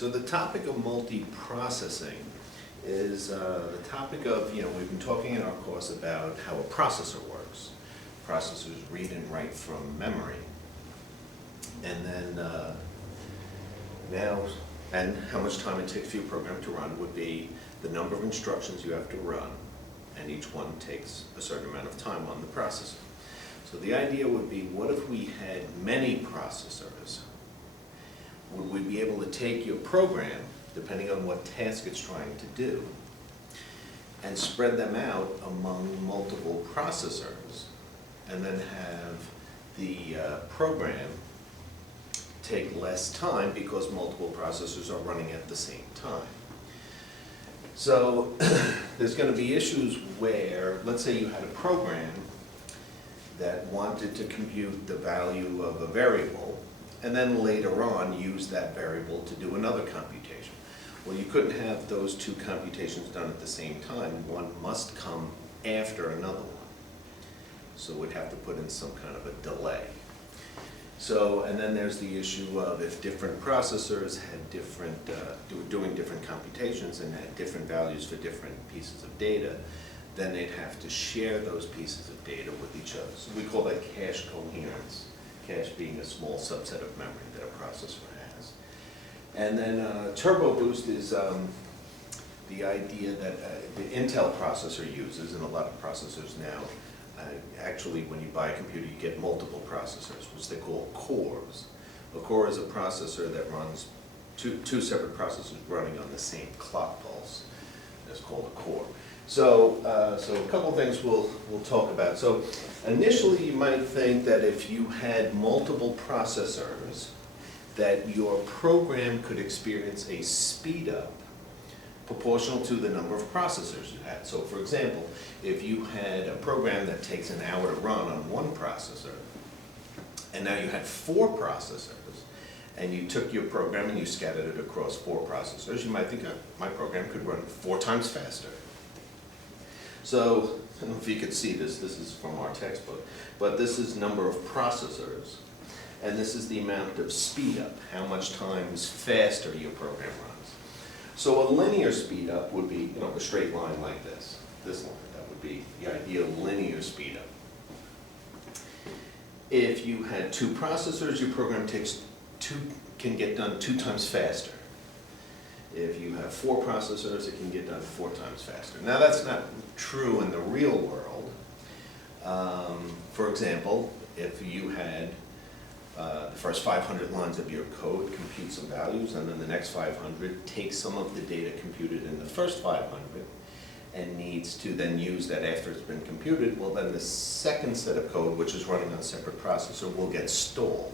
So the topic of multiprocessing is the topic of, we've been talking in our course about how a processor works. Processors read and write from memory. And then and how much time it takes for your program to run would be the number of instructions you have to run, and each one takes a certain amount of time on the processor. So the idea would be, what if we had many processors? Would we be able to take your program, depending on what task it's trying to do, and spread them out among multiple processors, and then have the program take less time because multiple processors are running at the same time? So there's going to be issues where, let's say you had a program that wanted to compute the value of a variable, and then later on use that variable to do another computation. Well, you couldn't have those two computations done at the same time. One must come after another one. So we'd have to put in some kind of a delay. So, and then there's the issue of if different processors had different, doing different computations and had different values for different pieces of data, then they'd have to share those pieces of data with each other. So we call that cache coherence, cache being a small subset of memory that a processor has. And then turbo boost is the idea that the Intel processor uses, and a lot of processors now, actually when you buy a computer you get multiple processors, which they call cores. A core is a processor that runs two separate processors running on the same clock pulse. That's called a core. So a couple things we'll talk about. So initially you might think that if you had multiple processors, that your program could experience a speed up proportional to the number of processors you had. So for example, if you had a program that takes an hour to run on one processor, and now you had 4 processors, and you took your program and you scattered it across 4 processors, you might think, oh, my program could run 4 times faster. So, I don't know if you could see this is from our textbook, but this is number of processors, and this is the amount of speed up, how much times faster your program runs. So a linear speed up would be, a straight line like this line, that would be the ideal linear speed up. If you had 2 processors, your program can get done 2 times faster. If you have 4 processors, it can get done 4 times faster. Now that's not true in the real world. For example, if you had the first 500 lines of your code compute some values, and then the next 500 take some of the data computed in the first 500 and needs to then use that after it's been computed, well then the second set of code, which is running on a separate processor, will get stalled.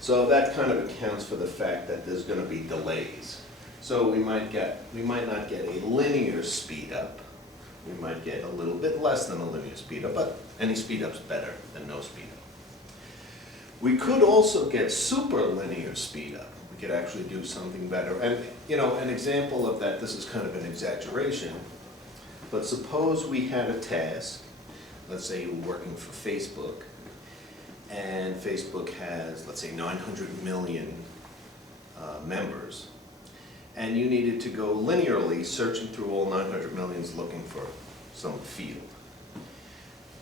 So that kind of accounts for the fact that there's going to be delays. So we might not get a linear speed up. We might get a little bit less than a linear speed up, but any speed up's better than no speed up. We could also get super linear speed up. We could actually do something better. And an example of that, this is kind of an exaggeration, but suppose we had a task, let's say you were working for Facebook, and Facebook has, let's say, 900 million members, and you needed to go linearly searching through all 900 millions looking for some field.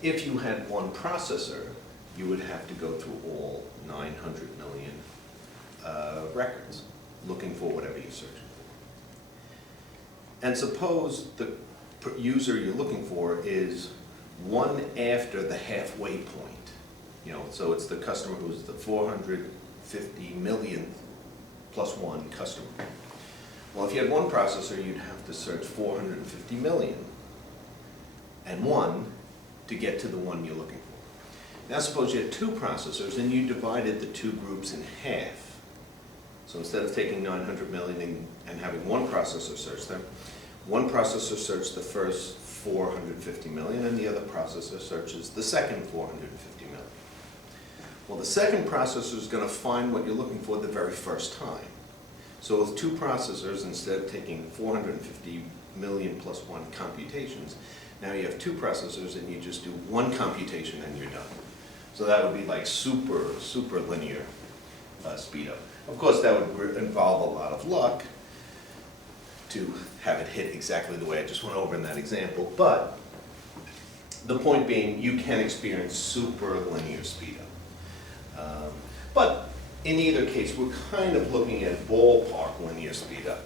If you had one processor, you would have to go through all 900 million records looking for whatever you're searching for. And suppose the user you're looking for is one after the halfway point. So it's the customer who's the 450 millionth plus 1 customer. Well, if you had one processor, you'd have to search 450 million and 1 to get to the one you're looking for. Now suppose you had 2 processors and you divided the 2 groups in half. So instead of taking 900 million and having one processor search them, one processor searched the first 450 million and the other processor searches the second 450 million. Well, the second processor is going to find what you're looking for the very first time. So with 2 processors, instead of taking 450 million plus 1 computations, now you have 2 processors and you just do 1 computation and you're done. So that would be like super linear speed up. Of course, that would involve a lot of luck to have it hit exactly the way I just went over in that example, but the point being, you can experience super linear speedup. But in either case, we're kind of looking at ballpark linear speedup.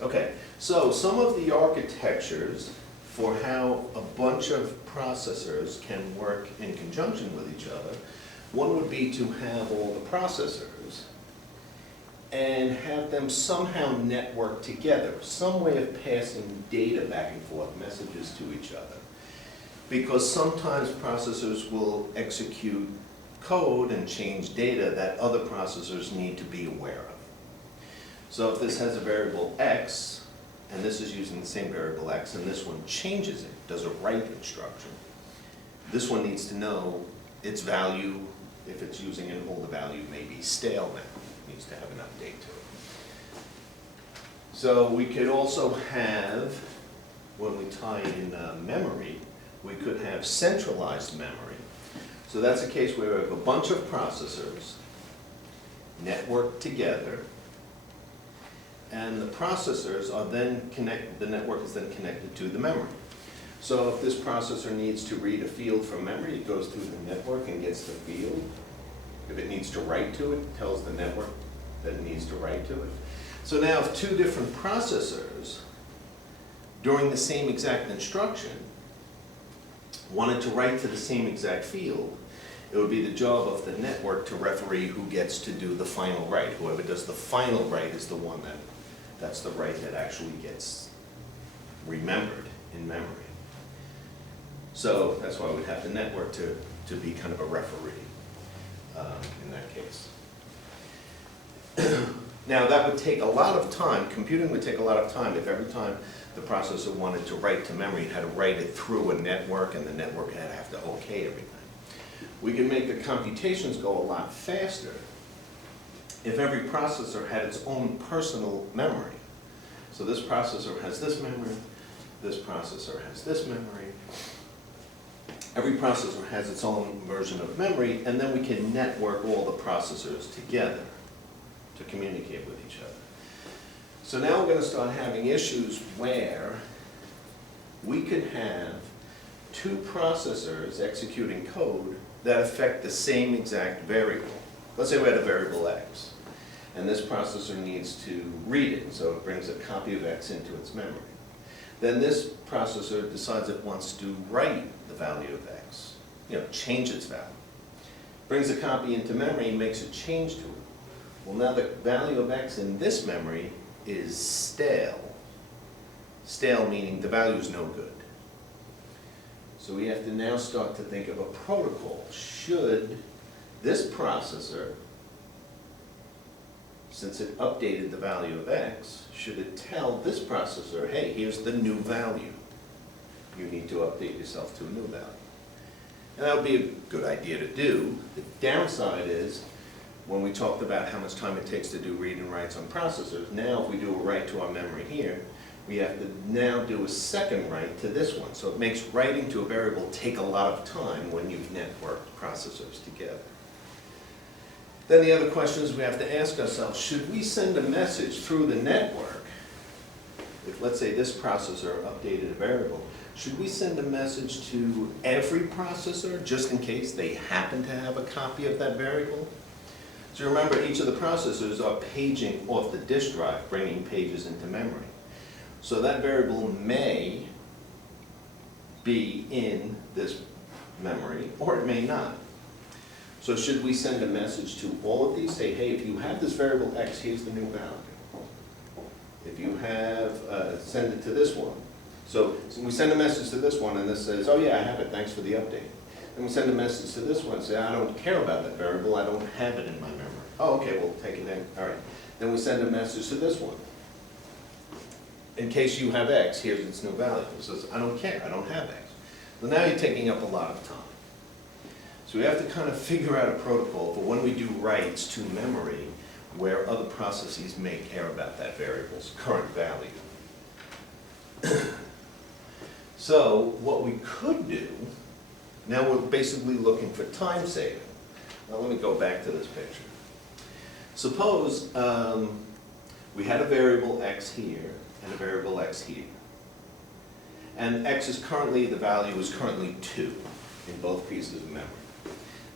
Okay, so some of the architectures for how a bunch of processors can work in conjunction with each other, one would be to have all the processors and have them somehow network together, some way of passing data back and forth, messages to each other. Because sometimes processors will execute code and change data that other processors need to be aware of. So if this has a variable x, and this is using the same variable x, and this one changes it, does a write instruction, this one needs to know its value. If it's using an older value, maybe stale now, needs to have an update to it. So we could also have, when we tie in memory, we could have centralized memory. So that's a case where we have a bunch of processors networked together, and the processors are then connected, the network is then connected to the memory. So if this processor needs to read a field from memory, it goes through the network and gets the field. If it needs to write to it, it tells the network that it needs to write to it. So now if two different processors, during the same exact instruction, wanted to write to the same exact field, it would be the job of the network to referee who gets to do the final write. Whoever does the final write is the one that's the write that actually gets remembered in memory. So that's why we'd have the network to be kind of a referee in that case. Now that would take a lot of time, computing would take a lot of time if every time the processor wanted to write to memory, it had to write it through a network and the network had to have to okay everything. We can make the computations go a lot faster if every processor had its own personal memory. So this processor has this memory, this processor has this memory. Every processor has its own version of memory, and then we can network all the processors together to communicate with each other. So now we're going to start having issues where we could have two processors executing code that affect the same exact variable. Let's say we had a variable x, and this processor needs to read it, so it brings a copy of x into its memory. Then this processor decides it wants to write the value of x, change its value. Brings a copy into memory and makes a change to it. Well, now the value of x in this memory is stale. Stale meaning the value is no good. So we have to now start to think of a protocol. Should this processor, since it updated the value of x, should it tell this processor, hey, here's the new value. You need to update yourself to a new value. And that would be a good idea to do. The downside is, when we talked about how much time it takes to do read and writes on processors, now if we do a write to our memory here, we have to now do a second write to this one. So it makes writing to a variable take a lot of time when you've networked processors together. Then the other questions we have to ask ourselves, should we send a message through the network? If, let's say, this processor updated a variable, should we send a message to every processor just in case they happen to have a copy of that variable? So remember, each of the processors are paging off the disk drive, bringing pages into memory. So that variable may be in this memory, or it may not. So should we send a message to all of these? Say, hey, if you have this variable x, here's the new value. If you have, send it to this one. So we send a message to this one, and this says, oh yeah, I have it, thanks for the update. Then we send a message to this one and say, I don't care about that variable, I don't have it in my memory. Oh, okay, we'll take it in, all right. Then we send a message to this one. In case you have x, here's its new value. It says, I don't care, I don't have x. Well, now you're taking up a lot of time. So we have to kind of figure out a protocol for when we do writes to memory where other processes may care about that variable's current value. So what we could do, now we're basically looking for time saving. Now let me go back to this picture. Suppose we had a variable x here and a variable x here. And x is currently, the value is currently 2 in both pieces of memory.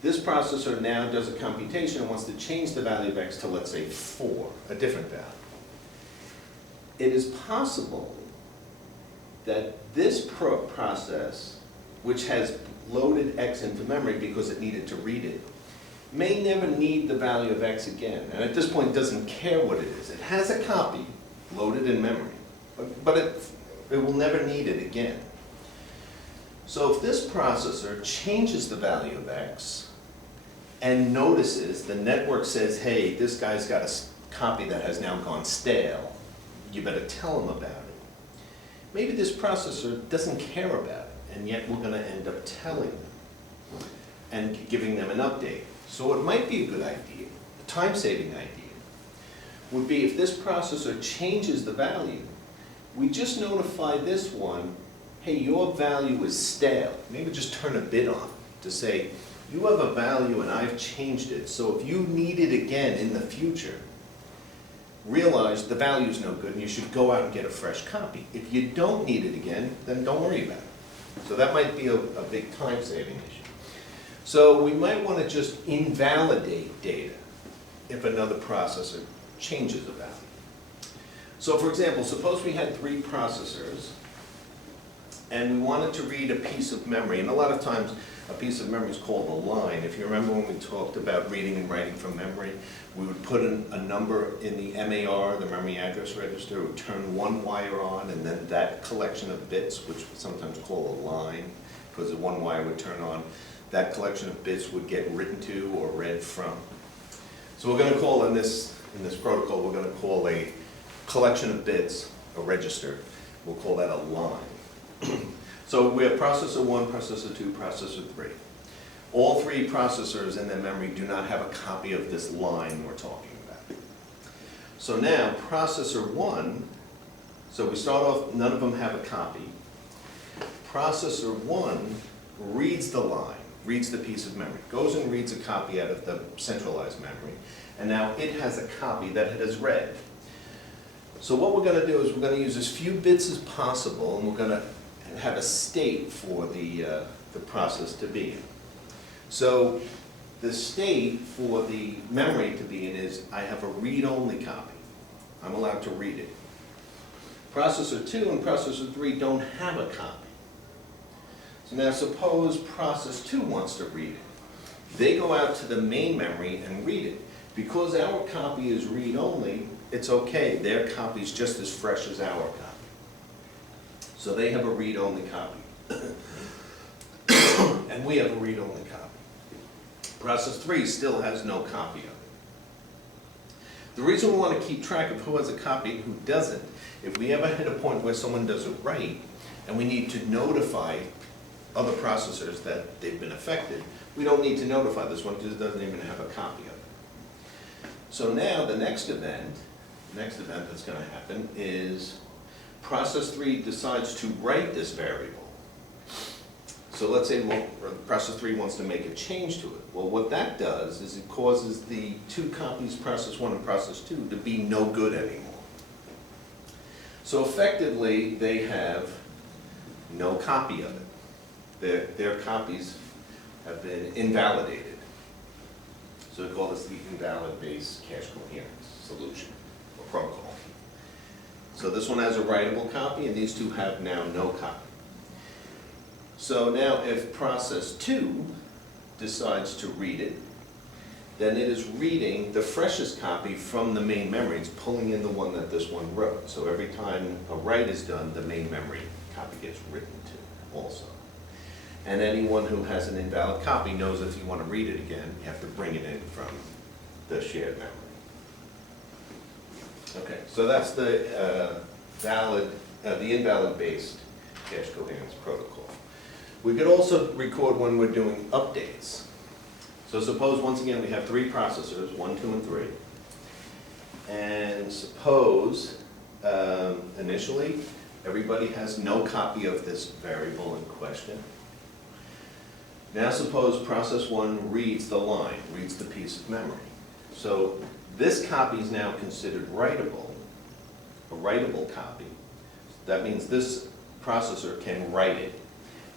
This processor now does a computation and wants to change the value of x to, let's say, 4, a different value. It is possible that this process, which has loaded x into memory because it needed to read it, may never need the value of x again. And at this point, doesn't care what it is. It has a copy loaded in memory, but it will never need it again. So if this processor changes the value of x and notices the network says, hey, this guy's got a copy that has now gone stale, you better tell him about it. Maybe this processor doesn't care about it, and yet we're going to end up telling them and giving them an update. So what might be a good idea, a time-saving idea, would be if this processor changes the value, we just notify this one, hey, your value is stale. Maybe just turn a bit on to say, you have a value and I've changed it, so if you need it again in the future, realize the value's no good and you should go out and get a fresh copy. If you don't need it again, then don't worry about it. So that might be a big time-saving issue. So we might want to just invalidate data if another processor changes a value. So for example, suppose we had 3 processors and we wanted to read a piece of memory, and a lot of times a piece of memory is called a line. If you remember when we talked about reading and writing from memory, we would put a number in the MAR, the memory address register, would turn one wire on, and then that collection of bits, which we sometimes call a line, because the one wire would turn on, that collection of bits would get written to or read from. So we're going to call in this protocol, we're going to call a collection of bits a register. We'll call that a line. So we have processor 1, processor 2, processor 3. All 3 processors in their memory do not have a copy of this line we're talking about. So now processor 1, so we start off, none of them have a copy. Processor 1 reads the line, reads the piece of memory, goes and reads a copy out of the centralized memory, and now it has a copy that it has read. So what we're going to do is we're going to use as few bits as possible, and we're going to have a state for the process to be in. So the state for the memory to be in is, I have a read-only copy. I'm allowed to read it. Processor 2 and processor 3 don't have a copy. So now suppose process 2 wants to read it. They go out to the main memory and read it. Because our copy is read-only, it's okay. Their copy is just as fresh as our copy. So they have a read-only copy. And we have a read-only copy. Process 3 still has no copy of it. The reason we want to keep track of who has a copy and who doesn't, if we ever hit a point where someone does it right, and we need to notify other processors that they've been affected, we don't need to notify this one because it doesn't even have a copy of it. So now the next event that's going to happen is process 3 decides to write this variable. So let's say process 3 wants to make a change to it. Well, what that does is it causes the 2 copies, process 1 and process 2, to be no good anymore. So effectively, they have no copy of it. Their copies have been invalidated. So we call this the invalid base cache coherence solution or protocol. So this one has a writable copy, and these 2 have now no copy. So now if process 2 decides to read it, then it is reading the freshest copy from the main memory. It's pulling in the one that this one wrote. So every time a write is done, the main memory copy gets written to also. And anyone who has an invalid copy knows if you want to read it again, you have to bring it in from the shared memory. Okay, so that's the invalid-based cache coherence protocol. We could also record when we're doing updates. So suppose, once again, we have 3 processors, 1, 2, and 3. And suppose, initially, everybody has no copy of this variable in question. Now suppose process 1 reads the line, reads the piece of memory. So This copy is now considered writable, a writable copy. That means this processor can write it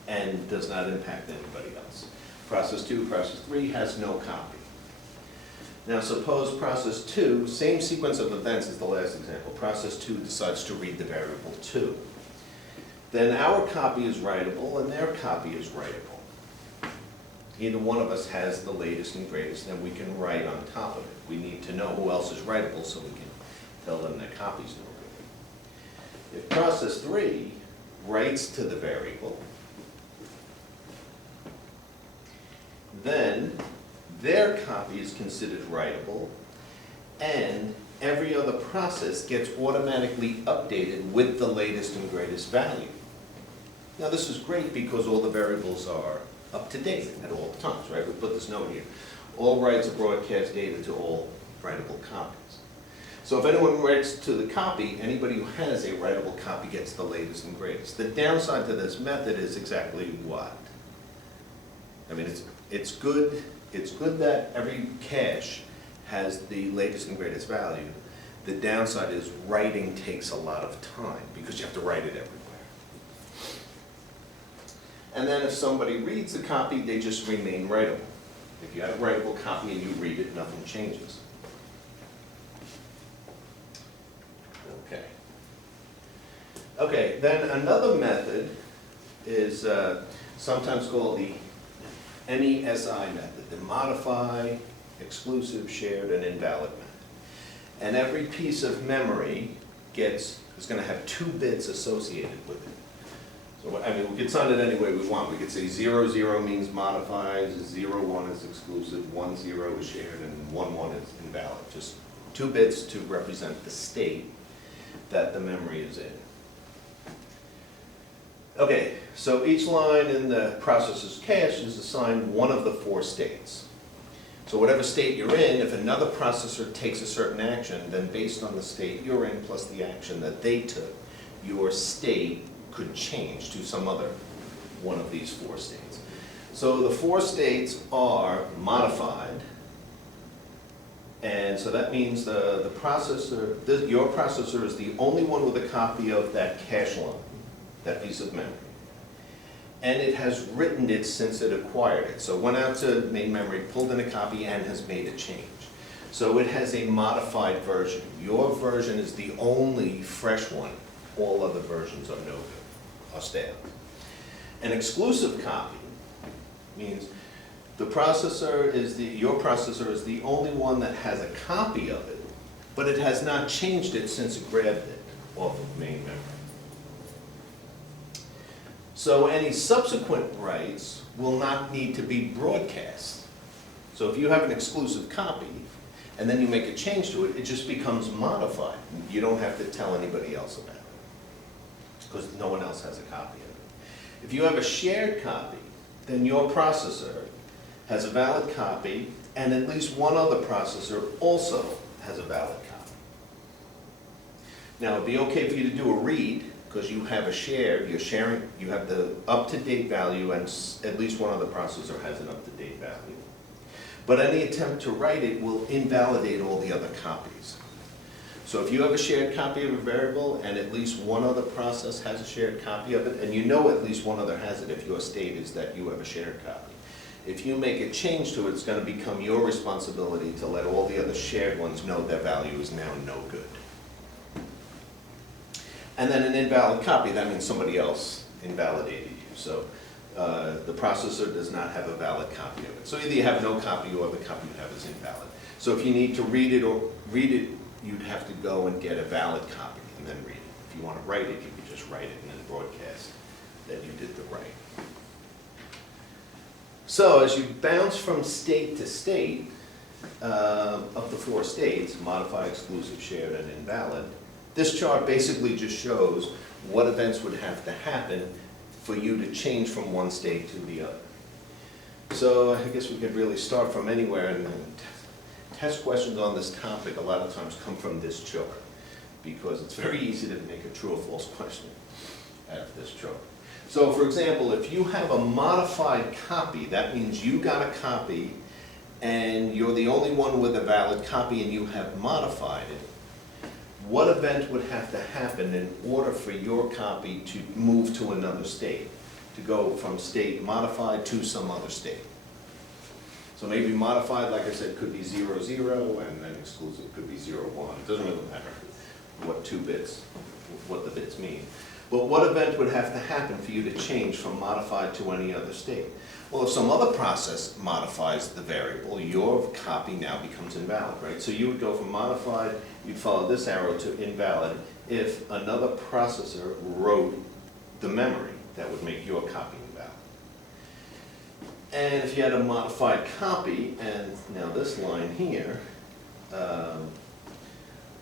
and does not impact anybody else. Process 2, process 3 has no copy. Now suppose process 2, same sequence of events as the last example. Process 2 decides to read the variable 2. Then our copy is writable and their copy is writable. Either one of us has the latest and greatest, and we can write on top of it. We need to know who else is writable so we can tell them their copy's no good. If process 3 writes to the variable, then their copy is considered writable, and every other process gets automatically updated with the latest and greatest value. Now this is great because all the variables are up to date at all times, right? We put this note here. All writes or broadcast data to all writable copies. So if anyone writes to the copy, anybody who has a writable copy gets the latest and greatest. The downside to this method is exactly what? I mean, it's good that every cache has the latest and greatest value. The downside is writing takes a lot of time because you have to write it everywhere. And then if somebody reads the copy, they just remain writable. If you have a writable copy and you read it, nothing changes. Okay. Okay, then another method is sometimes called the MESI method, the modify, exclusive, shared, and invalid method. And every piece of memory is going to have 2 bits associated with it. So, I mean, we could sign it any way we want. We could say 0, 0 means modifies, 0, 1 is exclusive, 1, 0 is shared, and 1, 1 is invalid. Just 2 bits to represent the state that the memory is in. Okay, so each line in the processor's cache is assigned one of the 4 states. So whatever state you're in, if another processor takes a certain action, then based on the state you're in plus the action that they took, your state could change to some other one of these 4 states. So the 4 states are modified, and so that means your processor is the only one with a copy of that cache line, that piece of memory. And it has written it since it acquired it. So it went out to main memory, pulled in a copy, and has made a change. So it has a modified version. Your version is the only fresh one. All other versions are no good, are stale. An exclusive copy means your processor is the only one that has a copy of it, but it has not changed it since it grabbed it off of main memory. So any subsequent writes will not need to be broadcast. So if you have an exclusive copy and then you make a change to it, it just becomes modified. You don't have to tell anybody else about it because no one else has a copy of it. If you have a shared copy, then your processor has a valid copy and at least one other processor also has a valid copy. Now it'd be okay for you to do a read because you have you have the up-to-date value and at least one other processor has an up-to-date value. But any attempt to write it will invalidate all the other copies. So if you have a shared copy of a variable and at least one other process has a shared copy of it, and you know at least one other has it if your state is that you have a shared copy. If you make a change to it, it's going to become your responsibility to let all the other shared ones know their value is now no good. And then an invalid copy, that means somebody else invalidated you. So the processor does not have a valid copy of it. So either you have no copy or the copy you have is invalid. So if you need to read it, you'd have to go and get a valid copy and then read it. If you want to write it, you could just write it and then broadcast that you did the write. So as you bounce from state to state of the 4 states, modify, exclusive, shared, and invalid, this chart basically just shows what events would have to happen for you to change from one state to the other. So I guess we could really start from anywhere, and test questions on this topic a lot of times come from this chart because it's very easy to make a true or false question out of this chart. So for example, if you have a modified copy, that means you got a copy and you're the only one with a valid copy and you have modified it, what event would have to happen in order for your copy to move to another state, to go from state modified to some other state? So maybe modified, like I said, could be 0, 0, and then exclusive could be 0, 1. It doesn't really matter what what the bits mean. But what event would have to happen for you to change from modified to any other state? Well, if some other process modifies the variable, your copy now becomes invalid, right? So you would go from modified, you'd follow this arrow to invalid if another processor wrote the memory that would make your copy invalid. And if you had a modified copy, and now this line here,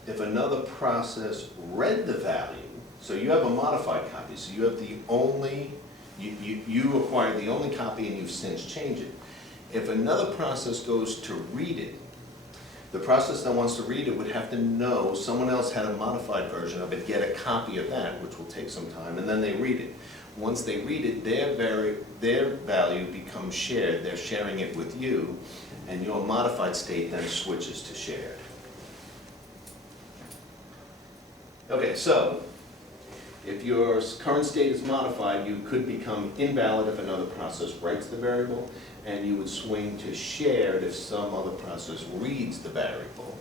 if another process read the value, so you have a modified copy, so you have the only, you acquired the only copy and you've since changed it. If another process goes to read it, the process that wants to read it would have to know someone else had a modified version of it, get a copy of that, which will take some time, and then they read it. Once they read it, their value becomes shared. They're sharing it with you, and your modified state then switches to shared. Okay, so if your current state is modified, you could become invalid if another process writes the variable, and you would swing to shared if some other process reads the variable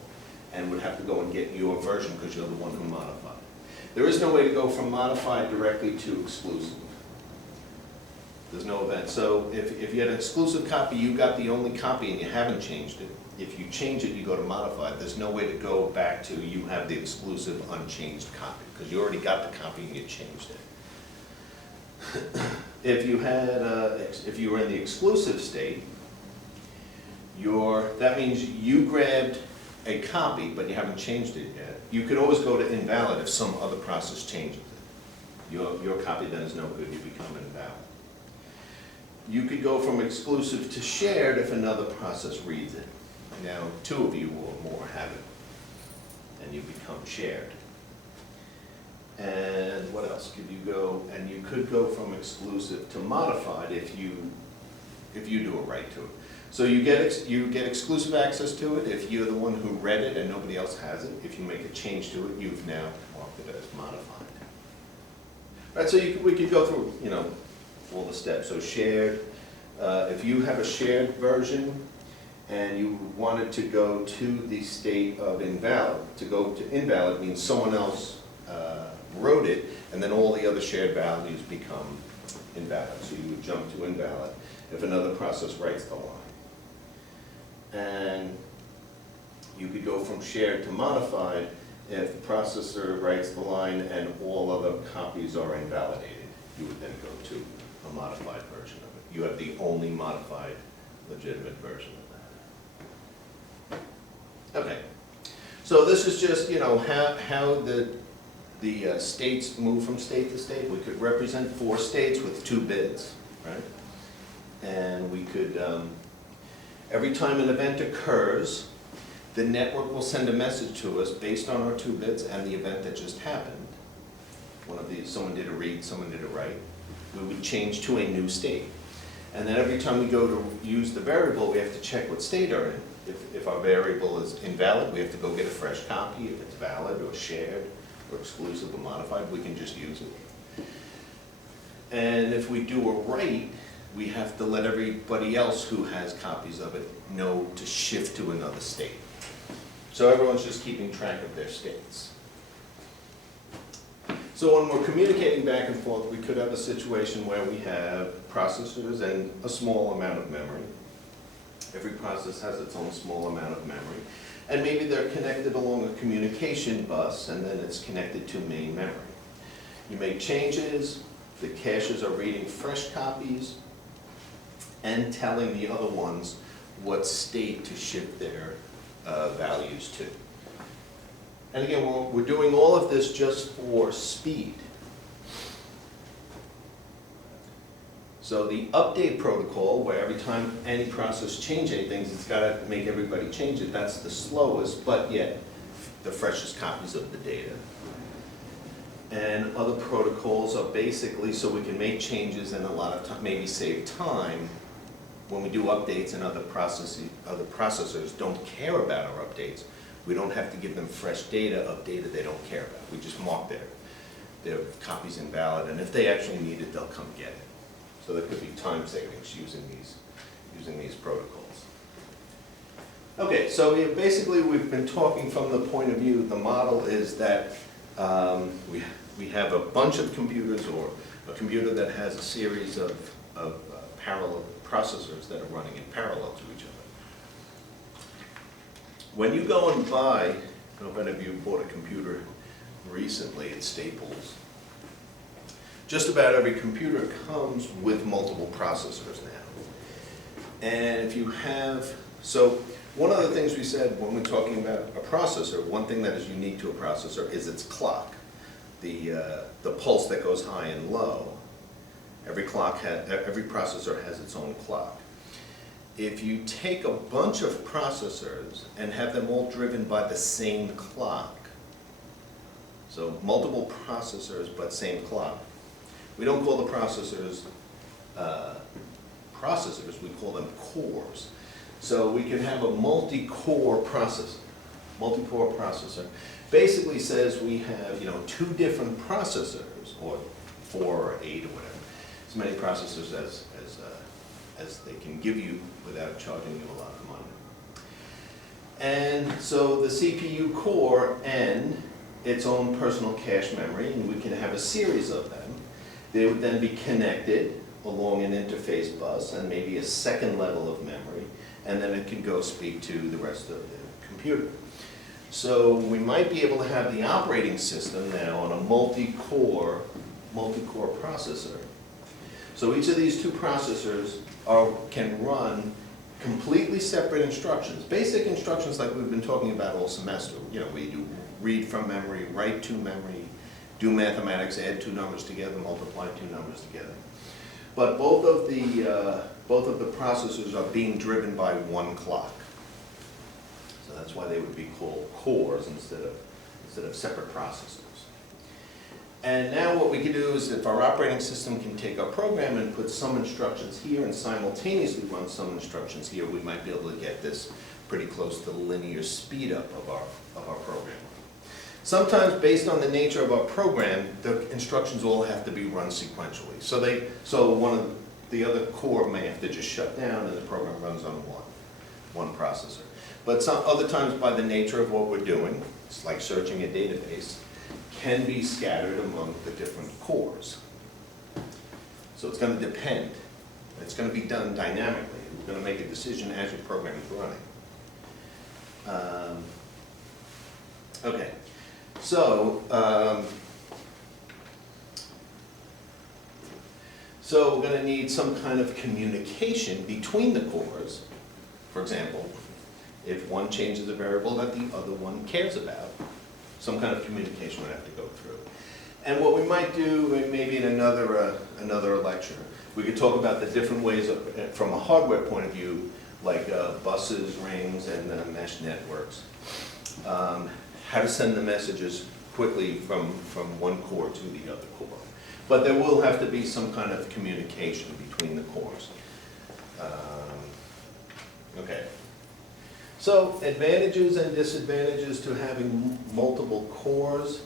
and would have to go and get your version because you're the one who modified it. There is no way to go from modified directly to exclusive. There's no event. So if you had an exclusive copy, you got the only copy and you haven't changed it. If you change it, you go to modified. There's no way to go back to you have the exclusive unchanged copy because you already got the copy and you changed it. If you were in the exclusive state, that means you grabbed a copy but you haven't changed it yet. You could always go to invalid if some other process changes it. Your copy then is no good, you become invalid. You could go from exclusive to shared if another process reads it. Now, 2 of you or more have it, and you become shared. And what else could you go? And you could go from exclusive to modified if you do a write to it. So you get exclusive access to it if you're the one who read it and nobody else has it. If you make a change to it, you've now marked it as modified. Right. So we could go through, all the steps. So shared. If you have a shared version and you wanted to go to the state of invalid, to go to invalid means someone else wrote it, and then all the other shared values become invalid. So you would jump to invalid if another process writes the line. And you could go from shared to modified if the processor writes the line and all other copies are invalidated. You would then go to a modified version of it. You have the only modified legitimate version of that. Okay, so this is just how the states move from state to state. We could represent 4 states with 2 bits, right? And we could, every time an event occurs, the network will send a message to us based on our 2 bits and the event that just happened. One of these, someone did a read, someone did a write. We would change to a new state. And then every time we go to use the variable, we have to check what state are in. If our variable is invalid, we have to go get a fresh copy. If it's valid or shared or exclusive or modified, we can just use it. And if we do a write, we have to let everybody else who has copies of it know to shift to another state. So everyone's just keeping track of their states. So when we're communicating back and forth, we could have a situation where we have processors and a small amount of memory. Every process has its own small amount of memory. And maybe they're connected along a communication bus, and then it's connected to main memory. You make changes, the caches are reading fresh copies, and telling the other ones what state to shift their values to. And again, we're doing all of this just for speed. So the update protocol, where every time any process changes anything, it's got to make everybody change it. That's the slowest, but yet the freshest copies of the data. And other protocols are basically so we can make changes and a lot of time, maybe save time when we do updates and other processes, other processors don't care about our updates, we don't have to give them fresh data of data they don't care about. We just mark their copies invalid, and if they actually need it, they'll come get it. So there could be time savings using these protocols. Okay, so basically we've been talking from the point of view, the model is that we have a bunch of computers, or a computer that has a series of parallel processors that are running in parallel to each other. When you go and buy, I don't know if any of you bought a computer recently at Staples, just about every computer comes with multiple processors now. And if you have, so one of the things we said when we're talking about a processor, one thing that is unique to a processor is its clock. The pulse that goes high and low. Every processor has its own clock. If you take a bunch of processors and have them all driven by the same clock, so multiple processors but same clock, we don't call the processors processors, we call them cores. So we can have a multi-core processor. Multi-core processor basically says we have, two different processors, or 4 or 8 or whatever, as many processors as they can give you without charging you a lot of money. And so the CPU core and its own personal cache memory, and we can have a series of them. They would then be connected along an interface bus and maybe a second level of memory, and then it can go speak to the rest of the computer. So we might be able to have the operating system now on a multi-core processor. So each of these two processors can run completely separate instructions, basic instructions like we've been talking about all semester. We do read from memory, write to memory, do mathematics, add two numbers together, multiply two numbers together. But both of the processors are being driven by one clock. So that's why they would be called cores instead of separate processors. And now what we can do is, if our operating system can take our program and put some instructions here and simultaneously run some instructions here, we might be able to get this pretty close to the linear speed up of our program. Sometimes, based on the nature of our program, the instructions all have to be run sequentially. So one of the other core may have to just shut down and the program runs on one processor. But some other times, by the nature of what we're doing, it's like searching a database, can be scattered among the different cores. So it's going to depend. It's going to be done dynamically. We're going to make a decision as your program is running. Okay. So we're going to need some kind of communication between the cores. For example, if one changes a variable that the other one cares about, some kind of communication would have to go through. And what we might do, maybe in another lecture, we could talk about the different ways from a hardware point of view, like buses, rings, and mesh networks. How to send the messages quickly from one core to the other core. But there will have to be some kind of communication between the cores. Okay. So advantages and disadvantages to having multiple cores.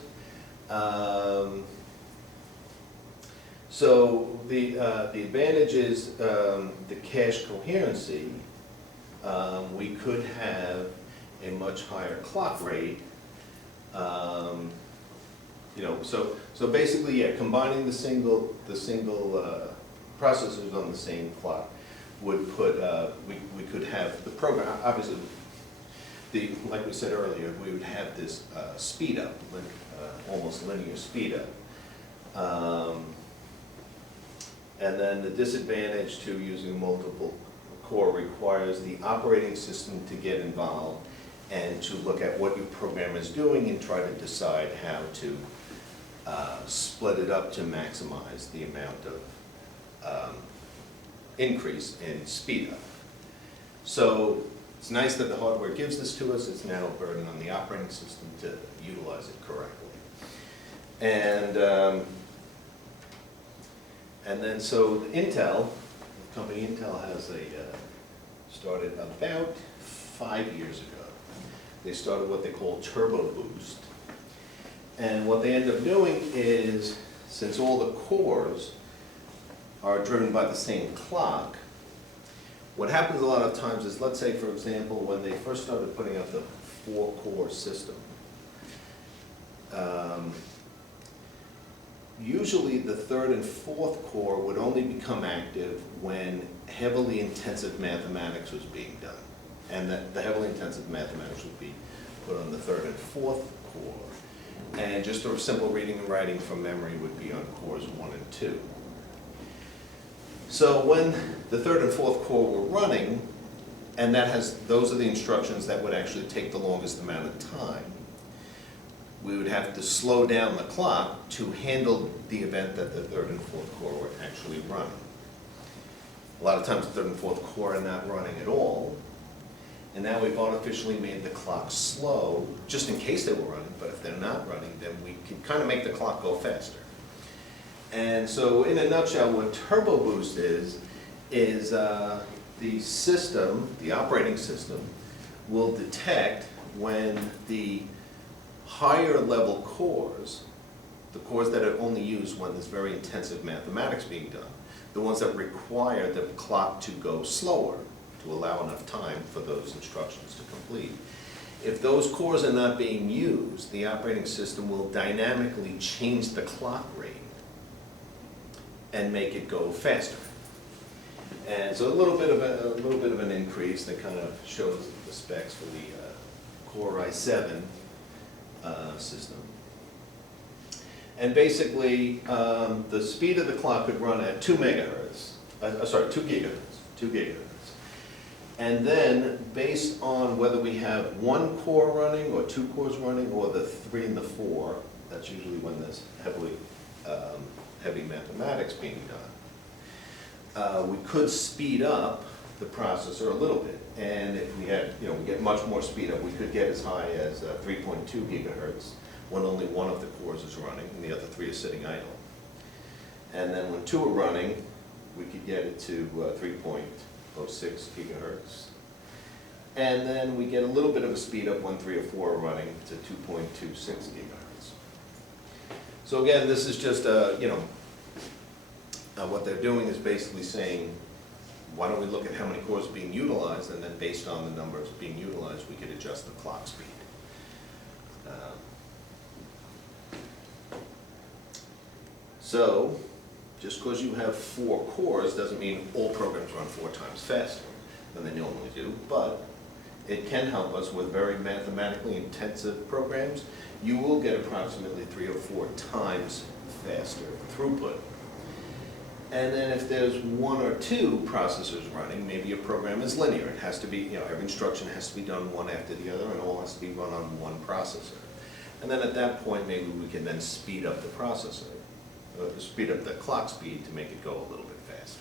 So the advantage is the cache coherency. We could have a much higher clock rate. So basically, yeah, combining the single processors on the same clock would put we could have the program, obviously. Like we said earlier, we would have this speed up, almost linear speed up. And then the disadvantage to using multiple core requires the operating system to get involved and to look at what your program is doing and try to decide how to split it up to maximize the amount of increase in speed up. So it's nice that the hardware gives this to us. It's now a burden on the operating system to utilize it correctly. And then so Intel, the company Intel has started about 5 years ago. They started what they call turbo boost. And what they end up doing is, since all the cores are driven by the same clock, what happens a lot of times is, let's say for example, when they first started putting out the 4-core system, usually the 3rd and 4th core would only become active when heavily intensive mathematics was being done. And that the heavily intensive mathematics would be put on the 3rd and 4th core. And just a simple reading and writing from memory would be on cores 1 and 2. So when the 3rd and 4th core were running, and those are the instructions that would actually take the longest amount of time, we would have to slow down the clock to handle the event that the 3rd and 4th core were actually running. A lot of times the 3rd and 4th core are not running at all, and now we've artificially made the clock slow, just in case they were running, but if they're not running, then we can kind of make the clock go faster. And so in a nutshell, what turbo boost is the system, the operating system, will detect when the higher level cores, the cores that are only used when there's very intensive mathematics being done, the ones that require the clock to go slower to allow enough time for those instructions to complete. If those cores are not being used, the operating system will dynamically change the clock rate and make it go faster. And so a little bit of an increase that kind of shows the specs for the Core i7 system. And basically, the speed of the clock could run at 2 gigahertz. And then, based on whether we have 1 core running, or 2 cores running, or the 3 and the 4, that's usually when there's heavy mathematics being done, we could speed up the processor a little bit. And if we had, we get much more speed up, we could get as high as 3.2 gigahertz when only one of the cores is running and the other 3 are sitting idle. And then when 2 are running, we could get it to 3.06 gigahertz. And then we get a little bit of a speed up when 3 or 4 are running to 2.26 gigahertz. So again, this is just, what they're doing is basically saying, why don't we look at how many cores are being utilized, and then based on the numbers being utilized, we could adjust the clock speed. So, just because you have 4 cores doesn't mean all programs run 4 times faster than they normally do, but it can help us with very mathematically intensive programs. You will get approximately 3 or 4 times faster throughput. And then if there's 1 or 2 processors running, maybe your program is linear. It has to be, every instruction has to be done one after the other, and all has to be run on one processor. And then at that point, maybe we can then speed up the processor, speed up the clock speed to make it go a little bit faster.